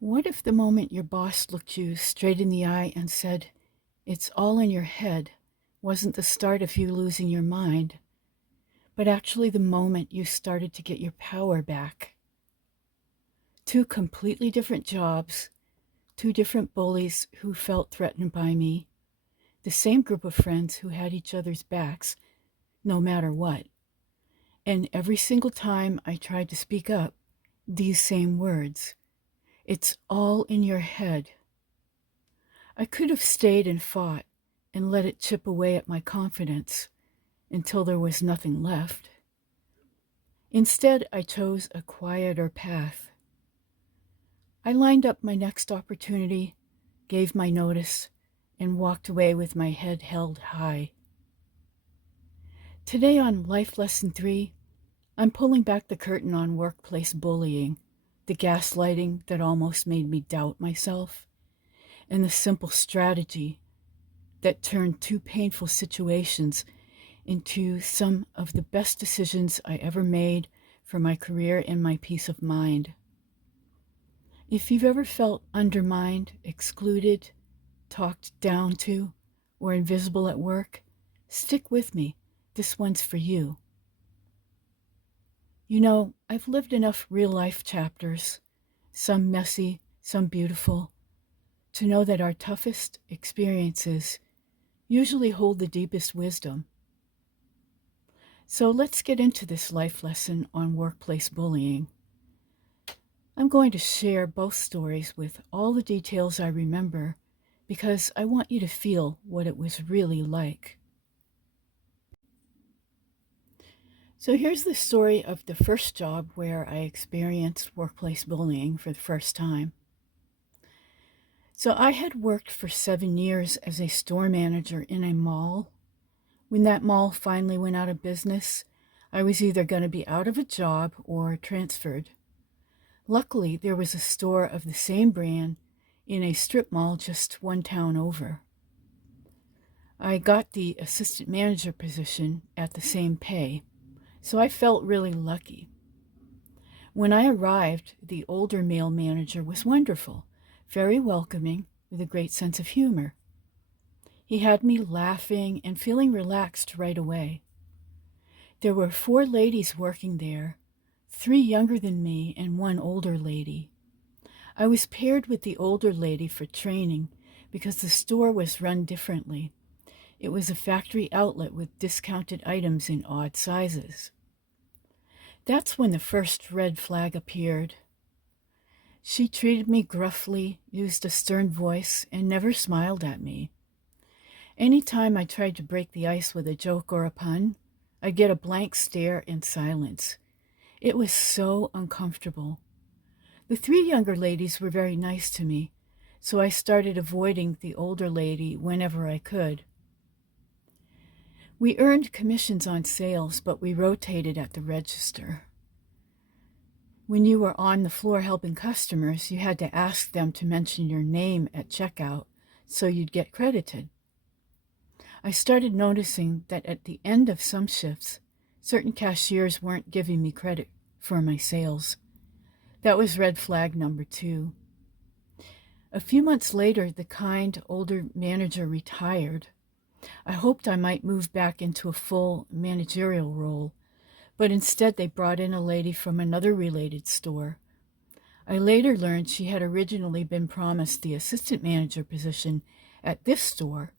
What if the moment your boss looked you straight in the eye and said, "It's all in your head," wasn't the start of you losing your mind, but actually the moment you started to get your power back? Two completely different jobs, two different bullies who felt threatened by me, the same group of friends who had each other's backs no matter what. And every single time I tried to speak up, these same words: "It's all in your head." I could have stayed and fought and let it chip away at my confidence until there was nothing left. Instead, I chose a quieter path. I lined up my next opportunity, gave my notice, and walked away with my head held high. Today on Life Lesson 3, I'm pulling back the curtain on workplace bullying, the gaslighting that almost made me doubt myself, and the simple strategy that turned two painful situations into some of the best decisions I ever made for my career and my peace of mind. If you've ever felt undermined, excluded, talked down to, or invisible at work, stick with me. This one's for you. You know, I've lived enough real life chapters, some messy, some beautiful, to know that our toughest experiences usually hold the deepest wisdom. So let's get into this life lesson on workplace bullying. I'm going to share both stories with all the details I remember because I want you to feel what it was really like. So here's the story of the first job where I experienced workplace bullying for the first time. So I had worked for 7 years as a store manager in a mall. When that mall finally went out of business, I was either going to be out of a job or transferred. Luckily, there was a store of the same brand in a strip mall just one town over. I got the assistant manager position at the same pay, so I felt really lucky. When I arrived, the older male manager was wonderful, very welcoming, with a great sense of humor. He had me laughing and feeling relaxed right away. There were 4 ladies working there, 3 younger than me and 1 older lady. I was paired with the older lady for training because the store was run differently. It was a factory outlet with discounted items in odd sizes. That's when the first red flag appeared. She treated me gruffly, used a stern voice, and never smiled at me. Any time I tried to break the ice with a joke or a pun, I'd get a blank stare and silence. It was so uncomfortable. The 3 younger ladies were very nice to me, so I started avoiding the older lady whenever I could. We earned commissions on sales, but we rotated at the register. When you were on the floor helping customers, you had to ask them to mention your name at checkout so you'd get credited. I started noticing that at the end of some shifts, certain cashiers weren't giving me credit for my sales. That was red flag number 2. A few months later, the kind older manager retired. I hoped I might move back into a full managerial role, but instead they brought in a lady from another related store. I later learned she had originally been promised the assistant manager position at this store,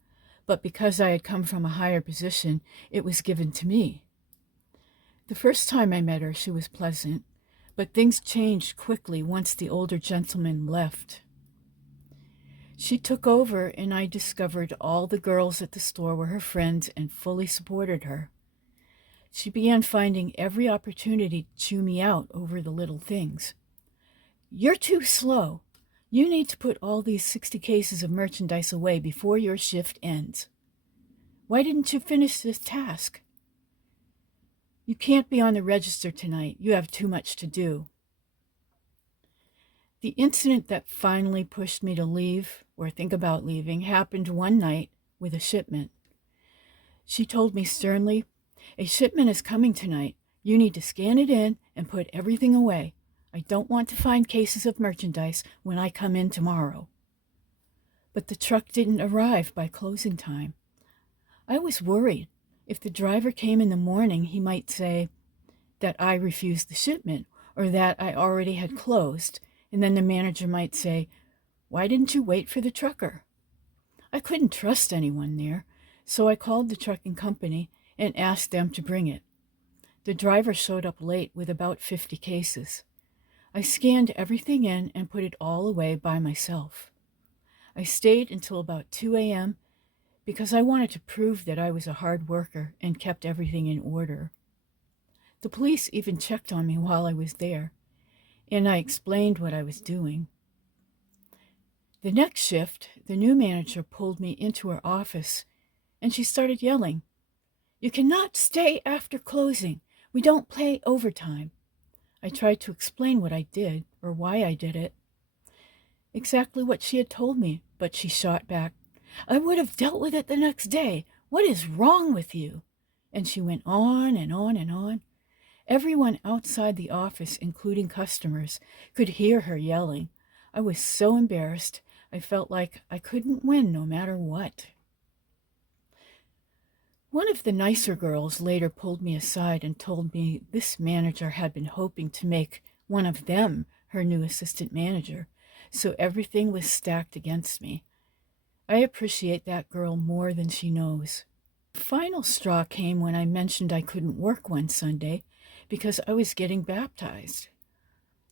but because I had come from a higher position, it was given to me. The first time I met her, she was pleasant, but things changed quickly once the older gentleman left. She took over, and I discovered all the girls at the store were her friends and fully supported her. She began finding every opportunity to chew me out over the little things. "You're too slow. You need to put all these 60 cases of merchandise away before your shift ends. Why didn't you finish this task? You can't be on the register tonight. You have too much to do." The incident that finally pushed me to leave, or think about leaving, happened one night with a shipment. She told me sternly, "A shipment is coming tonight. You need to scan it in and put everything away. I don't want to find cases of merchandise when I come in tomorrow." But the truck didn't arrive by closing time. I was worried. If the driver came in the morning, he might say that I refused the shipment or that I already had closed, and then the manager might say, "Why didn't you wait for the trucker?" I couldn't trust anyone there, so I called the trucking company and asked them to bring it. The driver showed up late with about 50 cases. I scanned everything in and put it all away by myself. I stayed until about 2 a.m. because I wanted to prove that I was a hard worker and kept everything in order. The police even checked on me while I was there, and I explained what I was doing. The next shift, the new manager pulled me into her office, and she started yelling, "You cannot stay after closing. We don't pay overtime." I tried to explain what I did, or why I did it. Exactly what she had told me, but she shot back, "I would have dealt with it the next day. What is wrong with you?" And she went on and on and on. Everyone outside the office, including customers, could hear her yelling. I was so embarrassed. I felt like I couldn't win no matter what. One of the nicer girls later pulled me aside and told me this manager had been hoping to make one of them her new assistant manager, so everything was stacked against me. I appreciate that girl more than she knows. The final straw came when I mentioned I couldn't work one Sunday because I was getting baptized.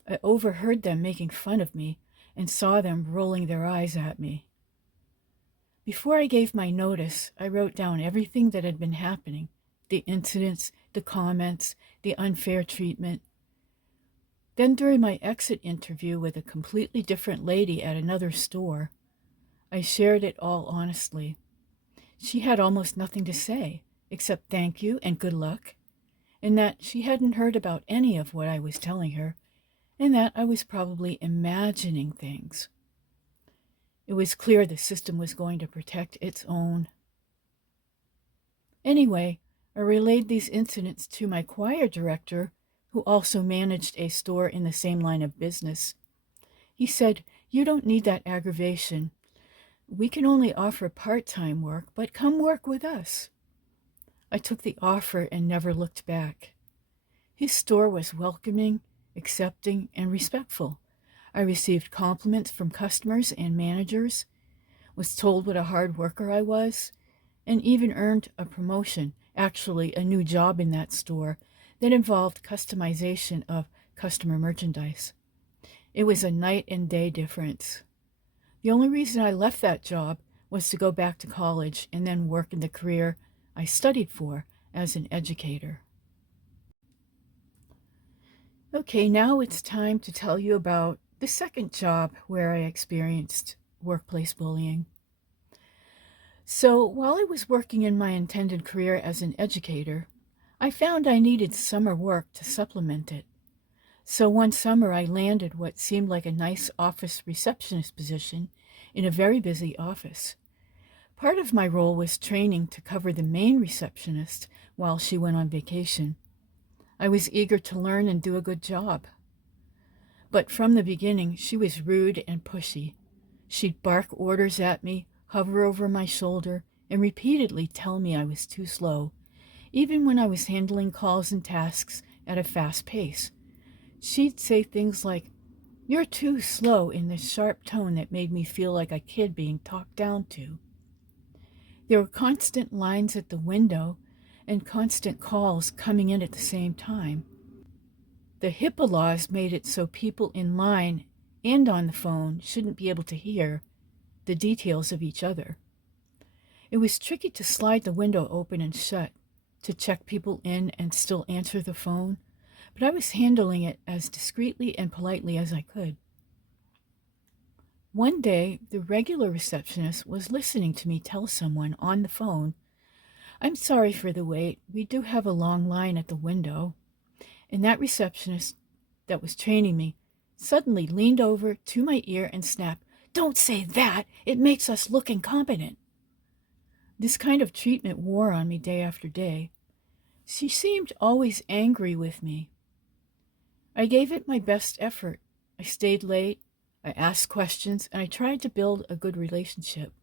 I overheard them making fun of me and saw them rolling their eyes at me. Before I gave my notice, I wrote down everything that had been happening, the incidents, the comments, the unfair treatment. Then during my exit interview with a completely different lady at another store, I shared it all honestly. She had almost nothing to say, except thank you and good luck, and that she hadn't heard about any of what I was telling her, and that I was probably imagining things. It was clear the system was going to protect its own. Anyway, I relayed these incidents to my choir director, who also managed a store in the same line of business. He said, "You don't need that aggravation. We can only offer part-time work, but come work with us." I took the offer and never looked back. His store was welcoming, accepting, and respectful. I received compliments from customers and managers, was told what a hard worker I was, and even earned a promotion, actually a new job in that store that involved customization of customer merchandise. It was a night and day difference. The only reason I left that job was to go back to college and then work in the career I studied for as an educator. Okay, now it's time to tell you about the second job where I experienced workplace bullying. So while I was working in my intended career as an educator, I found I needed summer work to supplement it. So one summer I landed what seemed like a nice office receptionist position in a very busy office. Part of my role was training to cover the main receptionist while she went on vacation. I was eager to learn and do a good job. But from the beginning, she was rude and pushy. She'd bark orders at me, hover over my shoulder, and repeatedly tell me I was too slow, even when I was handling calls and tasks at a fast pace. She'd say things like, "You're too slow," in this sharp tone that made me feel like a kid being talked down to. There were constant lines at the window and constant calls coming in at the same time. The HIPAA laws made it so people in line and on the phone shouldn't be able to hear the details of each other. It was tricky to slide the window open and shut, to check people in and still answer the phone, but I was handling it as discreetly and politely as I could. One day, the regular receptionist was listening to me tell someone on the phone, "I'm sorry for the wait. We do have a long line at the window." And that receptionist that was training me suddenly leaned over to my ear and snapped, "Don't say that! It makes us look incompetent." This kind of treatment wore on me day after day. She seemed always angry with me. I gave it my best effort. I stayed late, I asked questions, and I tried to build a good relationship.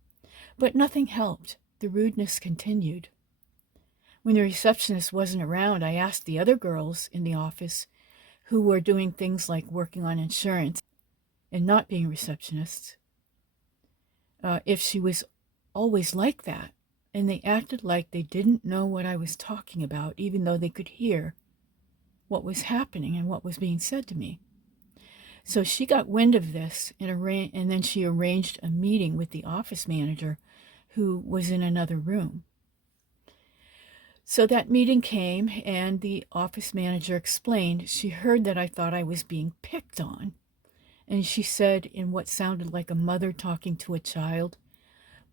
But nothing helped. The rudeness continued. When the receptionist wasn't around, I asked the other girls in the office who were doing things like working on insurance and not being receptionists if she was always like that. And they acted like they didn't know what I was talking about, even though they could hear what was happening and what was being said to me. So she got wind of this and then she arranged a meeting with the office manager who was in another room. So that meeting came, and the office manager explained she heard that I thought I was being picked on. And she said, in what sounded like a mother talking to a child,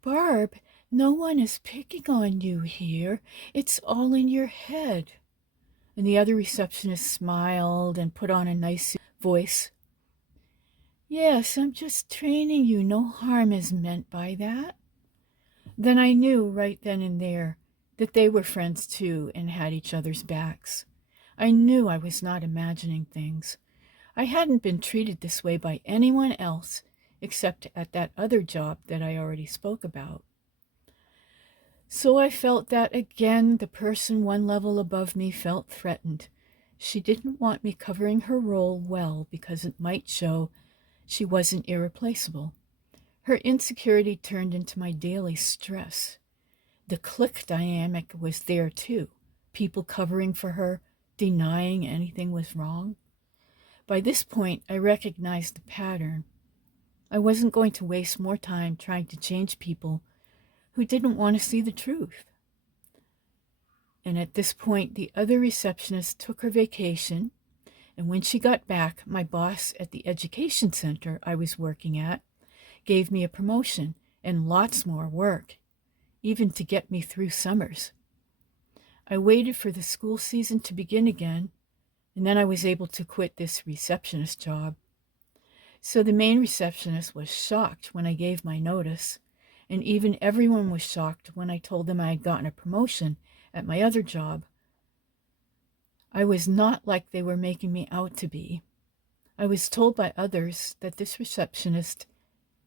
"Barb, no one is picking on you here. It's all in your head." And the other receptionist smiled and put on a nice voice. "Yes, I'm just training you. No harm is meant by that." Then I knew right then and there that they were friends too and had each other's backs. I knew I was not imagining things. I hadn't been treated this way by anyone else except at that other job that I already spoke about. So I felt that again the person one level above me felt threatened. She didn't want me covering her role well because it might show she wasn't irreplaceable. Her insecurity turned into my daily stress. The clique dynamic was there too. People covering for her, denying anything was wrong. By this point, I recognized the pattern. I wasn't going to waste more time trying to change people who didn't want to see the truth. And at this point, the other receptionist took her vacation, and when she got back, my boss at the education center I was working at gave me a promotion and lots more work, even to get me through summers. I waited for the school season to begin again, and then I was able to quit this receptionist job. So the main receptionist was shocked when I gave my notice, and even everyone was shocked when I told them I had gotten a promotion at my other job. I was not like they were making me out to be. I was told by others that this receptionist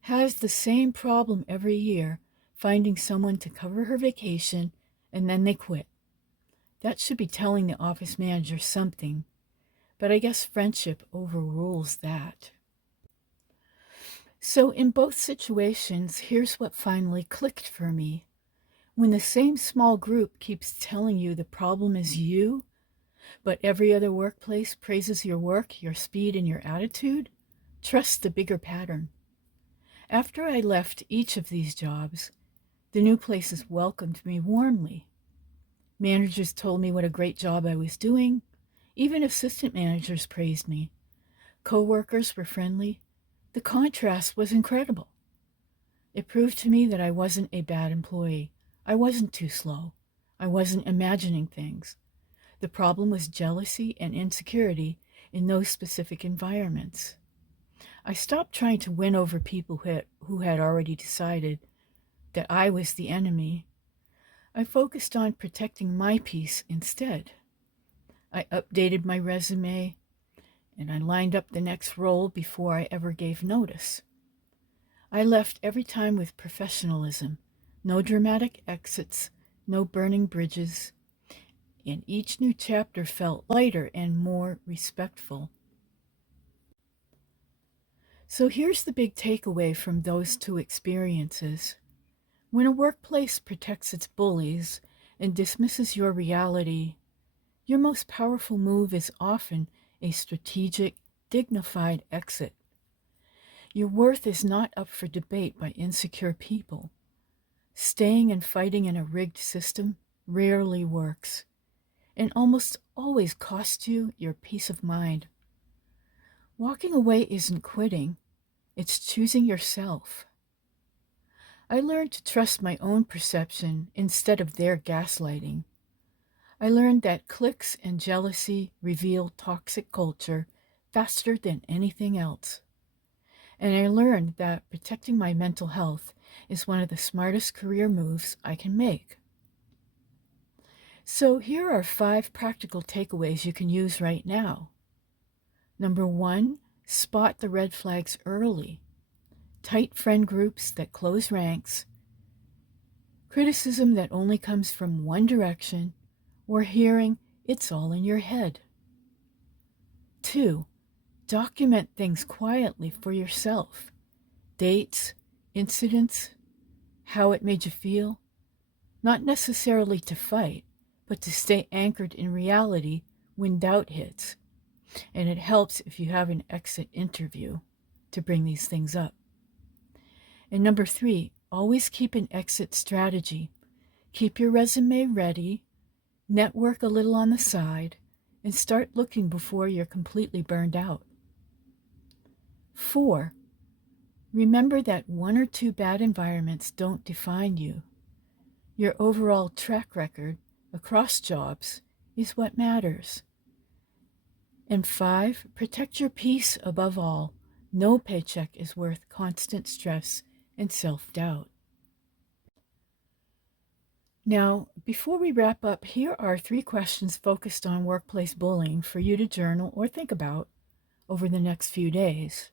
has the same problem every year, finding someone to cover her vacation, and then they quit. That should be telling the office manager something, but I guess friendship overrules that. So in both situations, here's what finally clicked for me. When the same small group keeps telling you the problem is you, but every other workplace praises your work, your speed, and your attitude, trust the bigger pattern. After I left each of these jobs, the new places welcomed me warmly. Managers told me what a great job I was doing. Even assistant managers praised me. Coworkers were friendly. The contrast was incredible. It proved to me that I wasn't a bad employee. I wasn't too slow. I wasn't imagining things. The problem was jealousy and insecurity in those specific environments. I stopped trying to win over people who had already decided that I was the enemy. I focused on protecting my peace instead. I updated my resume, and I lined up the next role before I ever gave notice. I left every time with professionalism, no dramatic exits, no burning bridges, and each new chapter felt lighter and more respectful. So here's the big takeaway from those two experiences. When a workplace protects its bullies and dismisses your reality, your most powerful move is often a strategic, dignified exit. Your worth is not up for debate by insecure people. Staying and fighting in a rigged system rarely works, and almost always costs you your peace of mind. Walking away isn't quitting, it's choosing yourself. I learned to trust my own perception instead of their gaslighting. I learned that cliques and jealousy reveal toxic culture faster than anything else. And I learned that protecting my mental health is one of the smartest career moves I can make. So here are 5 practical takeaways you can use right now. Number one, spot the red flags early. Tight friend groups that close ranks, criticism that only comes from one direction, or hearing it's all in your head. 2. Document things quietly for yourself. Dates, incidents, how it made you feel. Not necessarily to fight, but to stay anchored in reality when doubt hits. And it helps if you have an exit interview to bring these things up. And number 3, always keep an exit strategy. Keep your resume ready, network a little on the side, and start looking before you're completely burned out. 4, remember that 1 or 2 bad environments don't define you. Your overall track record across jobs is what matters. And 5, protect your peace above all. No paycheck is worth constant stress and self-doubt. Now, before we wrap up, here are 3 questions focused on workplace bullying for you to journal or think about over the next few days.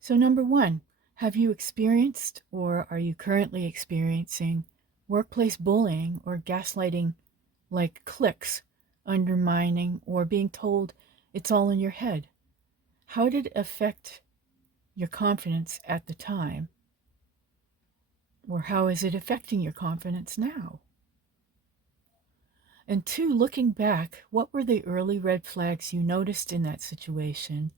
So number 1, have you experienced or are you currently experiencing workplace bullying or gaslighting like cliques, undermining, or being told it's all in your head? How did it affect your confidence at the time? Or how is it affecting your confidence now? And 2, looking back, what were the early red flags you noticed in that situation?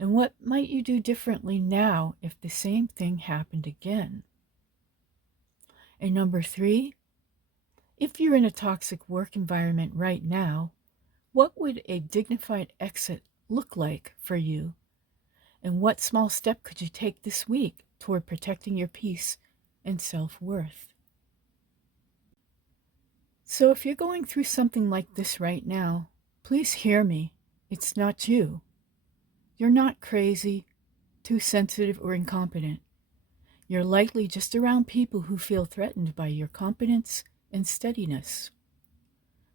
And what might you do differently now if the same thing happened again? And number 3, if you're in a toxic work environment right now, what would a dignified exit look like for you? And what small step could you take this week toward protecting your peace and self-worth? So if you're going through something like this right now, please hear me. It's not you. You're not crazy, too sensitive, or incompetent. You're likely just around people who feel threatened by your competence and steadiness.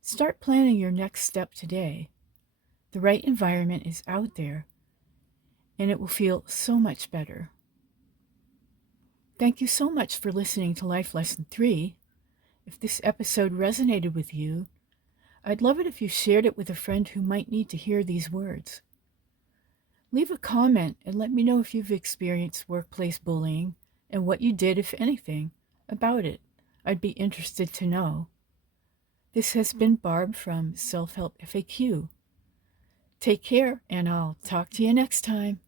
Start planning your next step today. The right environment is out there, and it will feel so much better. Thank you so much for listening to Life Lesson 3. If this episode resonated with you, I'd love it if you shared it with a friend who might need to hear these words. Leave a comment and let me know if you've experienced workplace bullying and what you did, if anything, about it. I'd be interested to know. This has been Barb from Self-Help FAQ. Take care, and I'll talk to you next time.